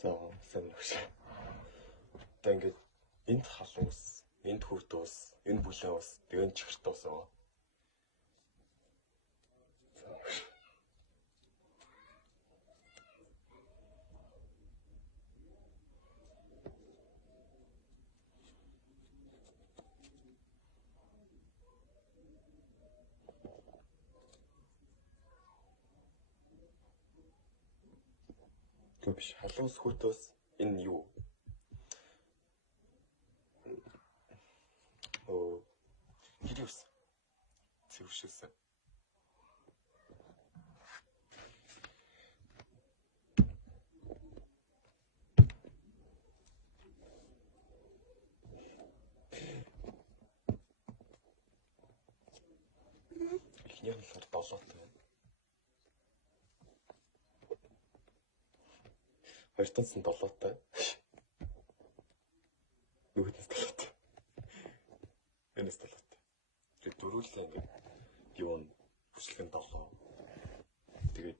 За сайн багш. Одоо ингээд энд халуун ус, энд хүрд ус, энэ бүлээн ус, тэгээд чихэрт ус байгаа. Тэг биш халуун ус хүрд ус энэ юу? Гэрийн ус. Цэвэршүүлсэн. Эхнийх нь болохоор 7 таа. Хоёр танц нь 7 таа. Нөгөөдөөс 7 таа. Энэс 7 таа. Тэгээд дөрүүлээ ингээд юу н хүчлэг нь 7. Тэгээд